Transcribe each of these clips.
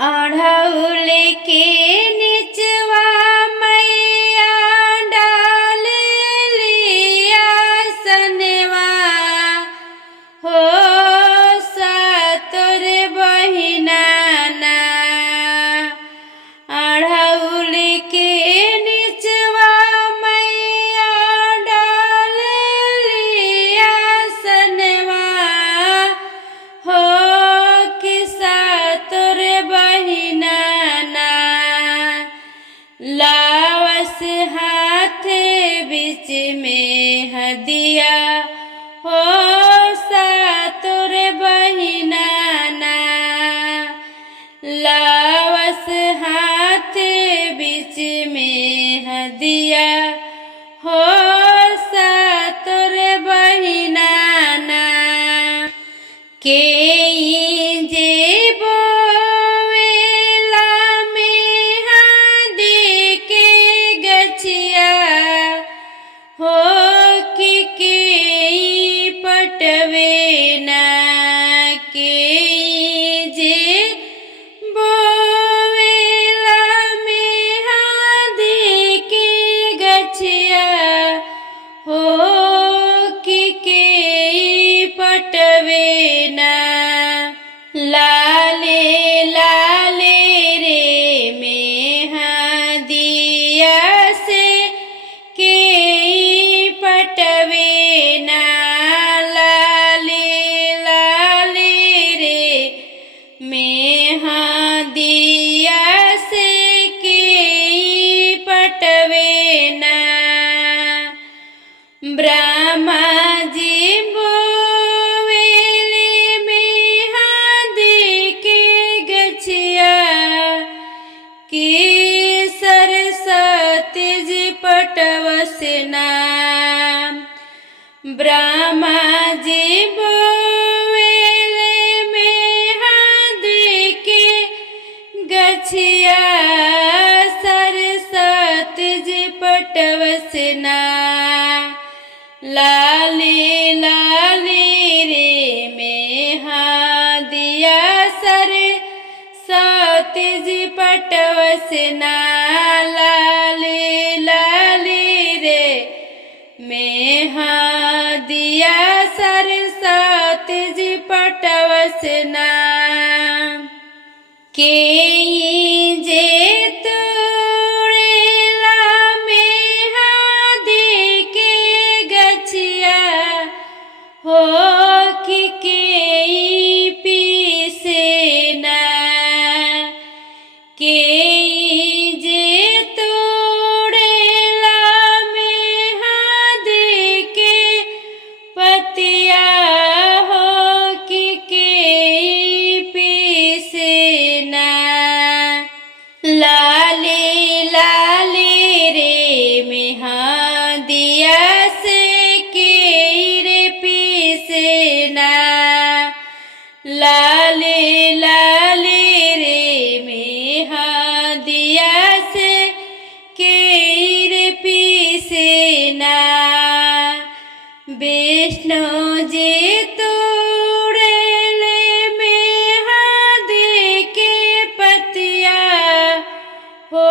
अढ़ौल के निचवा मैया डाल लिया सनवा हो सातोर बहिना ना। अढ़ौल के निचवा मैया डाल लिया सनवा हो कि सातोर बहिना ना। लावस हाथ बीच में हदिया हो सातोर बहिना ना। लावस हाथ बीच में हदिया हो सातोर बहिना ना। के जे बोवेला में हादी के गछिया हो कि पटवे ना। के जे बोवेला में हादी के गछिया हो कि पटवे ना। लाले लाले रे में हादिया से के पटवे ना। लाले लाले रे में हादिया से के पटवे ना। ब्रह्मा जी बोवेले में हादी के गछिया कि सरस्वती जी पटवस ना। ब्रह्मा जी बोवेले में हादी के गछिया सरस्वती जी पटवस ना। लाले लाले रे में हादिया सरस्वती जी पटवस ना। लाले लाले रे में हादिया सरस्वती जी पटवस ना। के जे तोड़ेला में हादी के गछिया हो कि पीसे ना। के जे तोड़ेला में हादी के पतिया हो कि पीसे ना। लाले लाले रे में हादिया से के रे पीसे ना। लाले लाले रे में हादिया से के रे पीसे ना। विष्णु जी तोड़ेले में हादी के पतिया हो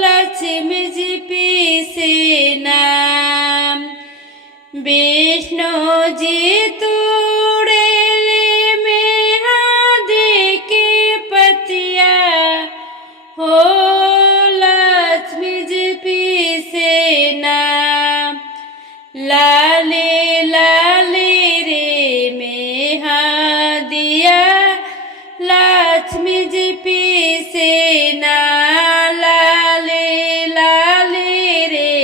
लक्ष्मी जी पीसे ना। विष्णु जी तोड़ेले में हादी के पतिया हो लक्ष्मी जी पीसे ना। लाले लाले रे में हादिया लक्ष्मी जी पीसे ना। लाले लाले रे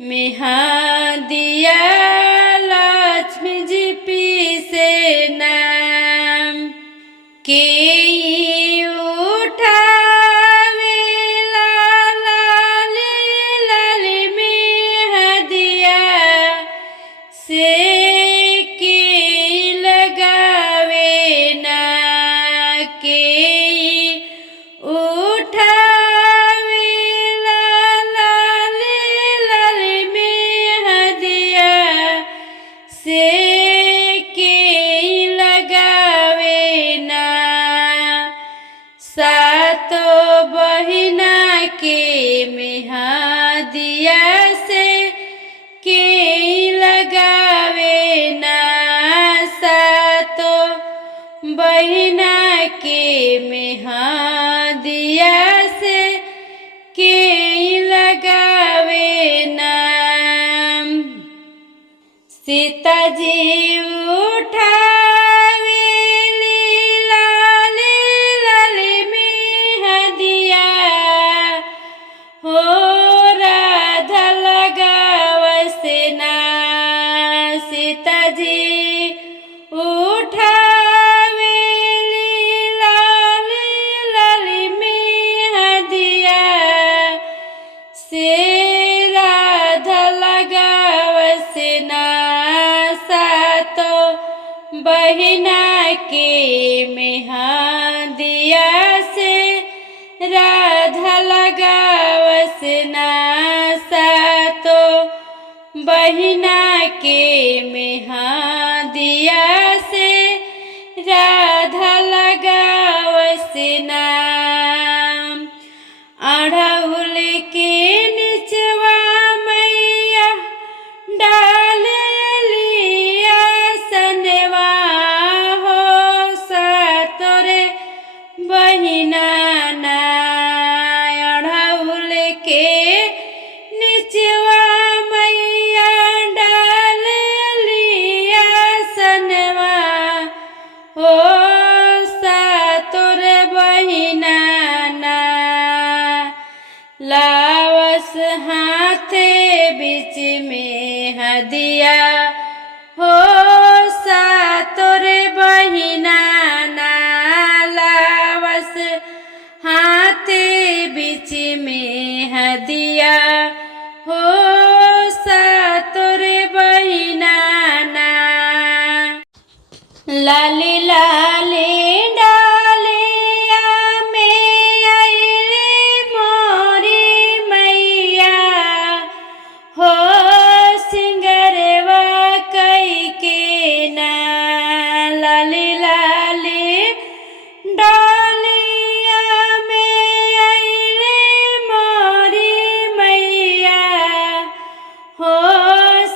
में हादिया लक्ष्मी जी पीसे ना। के सातो बहिना के मेहदिया से के लगावे ना, सातो बहिना के मेहदिया से के लगावे ना। सीता जी उठावेली लाले लाले मेहदिया, हो राधा लगावस ना। सीता जी उठावेली लाले लाले मेहदिया, से राधा लगावस ना। सातो बहिना के मेहदिया से राधा लगावस ना। सातो बहिना के मेहदिया से राधा लगावस ना। अड़हुल के निचवा मैया डालेली आसनवा, हो सातोरे बहिना ना। अड़हुल के निचवा मैया डालेली आसनवा, हो सातोरे बहिना ना। लावस हाथे बीच में हदिया, हो सातोरे बहिना ना। लावस हाथे बीच में हदिया, हो सातोरे बहिना ना। लाली लाली डालिया में आइले मोरी मैया, हो सिंगरवा कई के ना। लाली लाली डालिया में आइले मोरी मैया, हो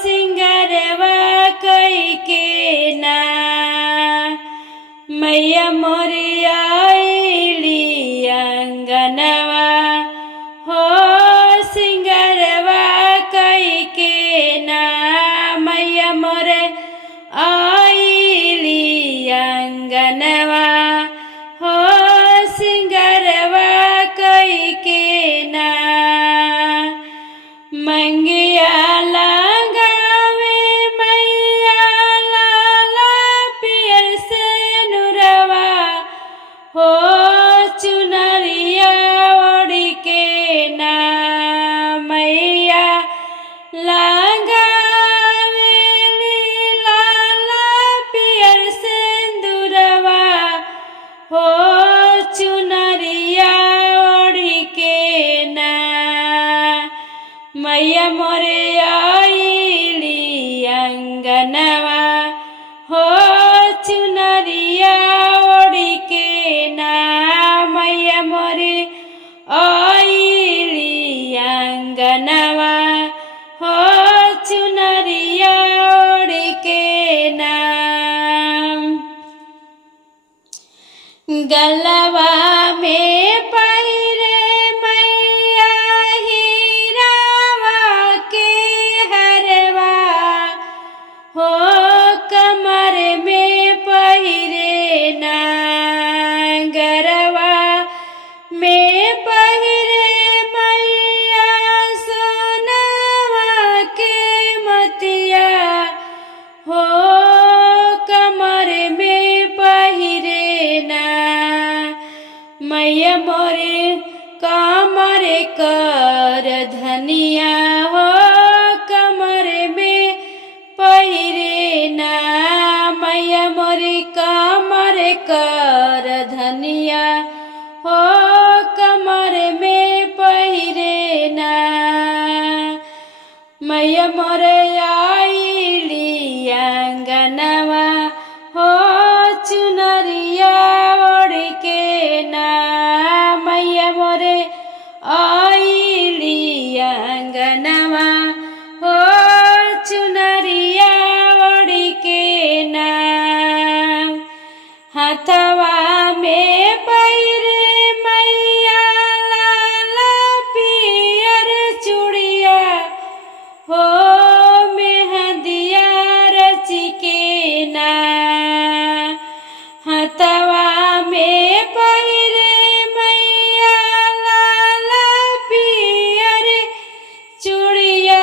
सिंगरवा कई के ना। मैया मोरी आइली अंगनवा, हो सिंगरवा कई के ना। मैया मोरे आइली अंगनवा, हो सिंगरवा कई के ना। मंगिया लगावे मैया लाला पियर से नुरवा, हो चुनरिया ओढ़ के ना। मैया लगावेली लाला पियर सिंदूरवा, हो चुनरिया ओढ़ के ना। मैया मोरे आइली अंगनवा, हो चुनरिया ओढ़ के ना। मैया मोरे आइली अंगनवा, हो चुनरिया ओढ़ के ना। गलवा में पहिरे मैया हीरावा के हरवा, हो कमर में पहिरे ना। गरवा में पहिरे मैया सोनवा के मोतिया, हो कमर में पहिरे ना। मैया मोरे कमर कर धनिया, हो कमर में पहिरे ना। मैया मोरे कमर कर धनिया, हो कमर में पहिरे ना। मैया मोरे आइली अंगनवा, हो चुनरिया ओढ़ के ना। आइली अंगनवा हो चुनरिया ओढ़ी के ना हाथवा में पहिरे मैया लाल पियर चूड़िया हो मेहंदिया रच के ना हाथवा में पहिरे मैया लाल पियर चूड़िया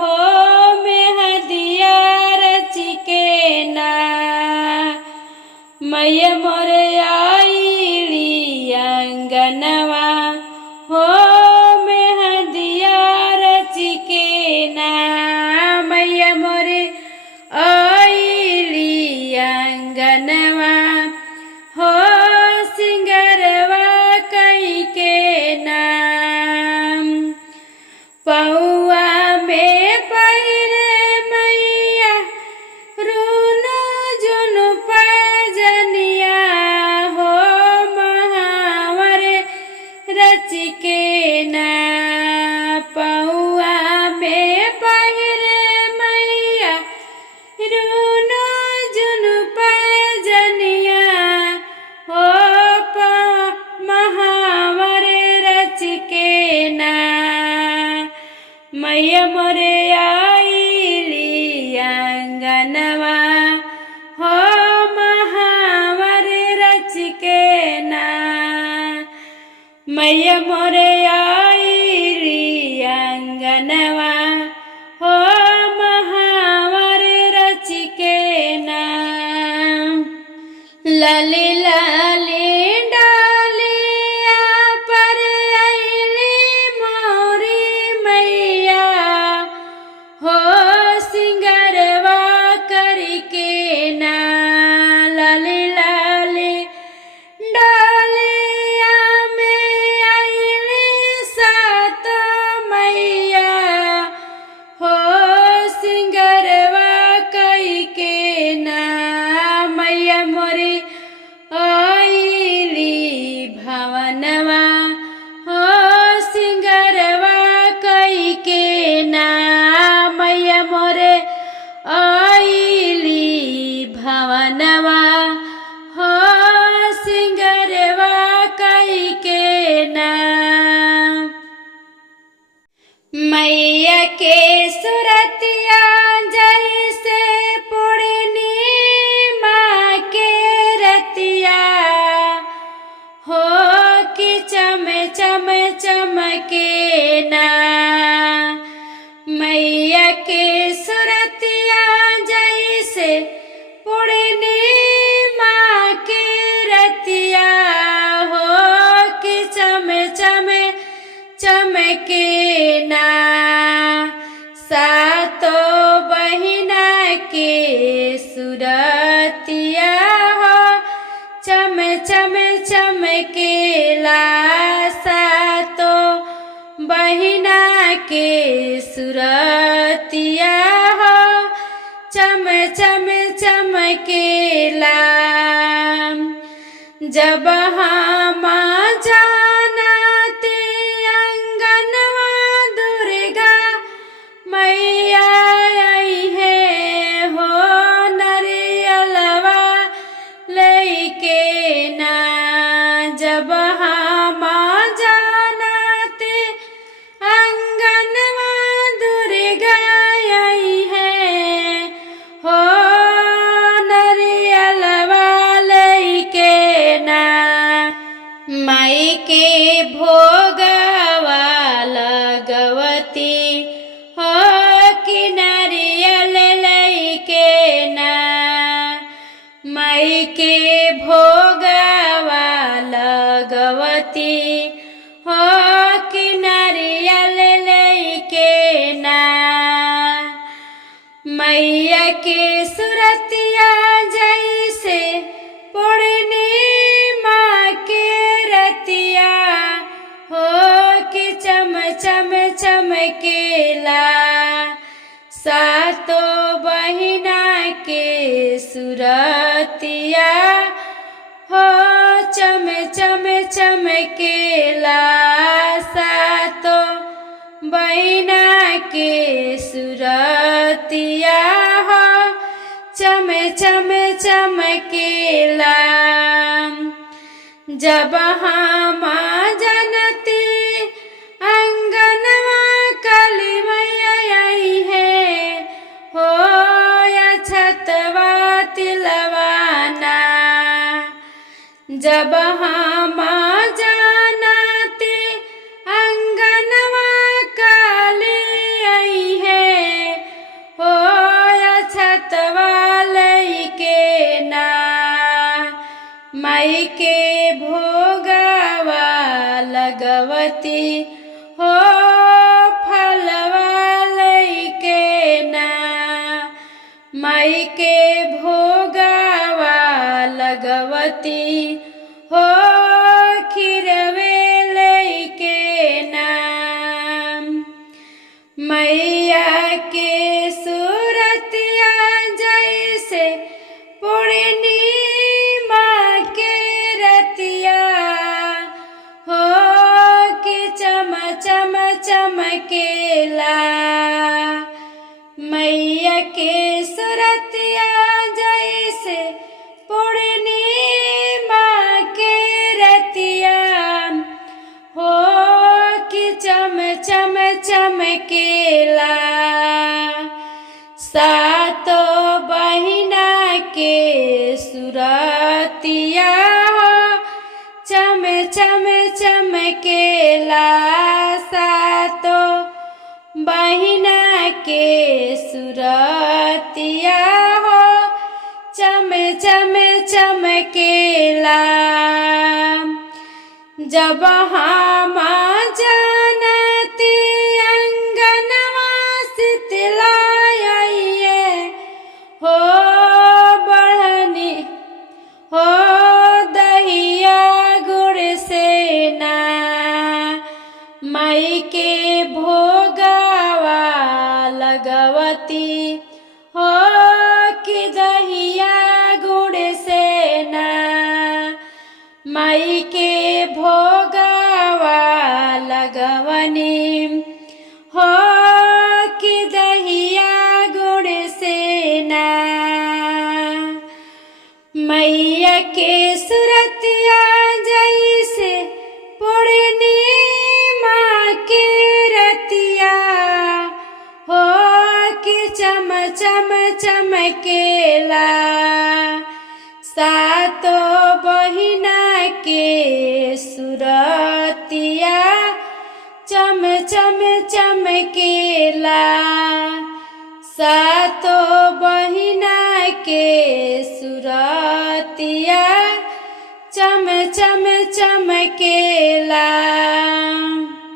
हो मेहंदिया रच के ना मैया मोरे आइली अंगनवा हो मेहंदिया रच के ना मैया मोरे आइली अंगनवा हो सिंगरवा कई के नाम पौआ में पहिरे मैया रूनु जुनु पैजनिया हो महावर रच के ना पौआ में पहिरे मैया रूनु जुनु पैजनिया हो महावर रच के ना मैया मोरे आइली अंगनवा हो महावर रच के ना मैया मोरे आइली अंगनवा हो महावर रच के ना लाली लाली डालिया पर आइली मोरी मैया हो सिंगरवा करके ना लाली लाली डालिया में आइली सात मैया हो सिंगरवा करके ना मैया मोरी आइली भवनवा हो सिंगरवा कई के ना मैया मोरे आइली भवनवा हो सिंगरवा कई के ना मैया के सुरतिया जैसे पूर्णिमा के रतिया हो कि चम चम चमके ना मैया के सुरतिया जैसे पूर्णिमा के रतिया हो कि चम चम चमके ना सातो बहिना के सुरतिया हो चम चम चमकेला सातो बहिना के सुरतिया हो चम चम चमकेला जब हम जानते अंगनवा दुर्गा मैया आई है हो नरियलवा लैके ना जब हम जानते अंगनवा दुर्गा आई है हो नरियलवा लैके ना माई के भोगवा लगवती हो कि नारियल लैके ना माई के भोगवा लगवती हो कि नारियल लैके ना मैया के सुरतिया जैसे पूर्णिमा के रतिया हो कि चम चम चमकेला सातो बहिना के सुरतिया हो चम चम चमकेला बहिना के सुरतिया हो चम चम चमकेला। जब हम जनती अंगनवा काली मैया आई है हो या छतवा तिलवाना। जब हम जानती अंगनवा काली आई है हो या छतवा लइके ना। माई के भोगवा लगवती हो फलवा लइके ना। माई के भोगवा लगवती हो खीरवे लइके ना। मैया के सूरतिया जैसे पूर्णिमा के रतिया हो कि चम चम चमकेला। मैया के सूरतिया जैसे पूर्णिमा के रतिया हो कि चम चम चमकेला। सातो बहिना के सुरतिया हो चम चम चमकेला। सातो बहिना के सुरतिया हो चम चम चमकेला। जब हम जानती अंगनवा शीतला आइए हो बढ़नी हो दहिया गुड़ से ना। माई के भोगवा लगवती हो कि दहिया गुड़ से ना। माई के भोगवा लगवनी हो कि दहिया गुड़ से ना। मैया के सूरतिया जैसे पूर्णिमा के रतिया हो कि चम चम चमकेला। सातो बहिना के सुरतिया चम चम चमकेला। सातो बहिना के सुरतिया चम चम चमकेला।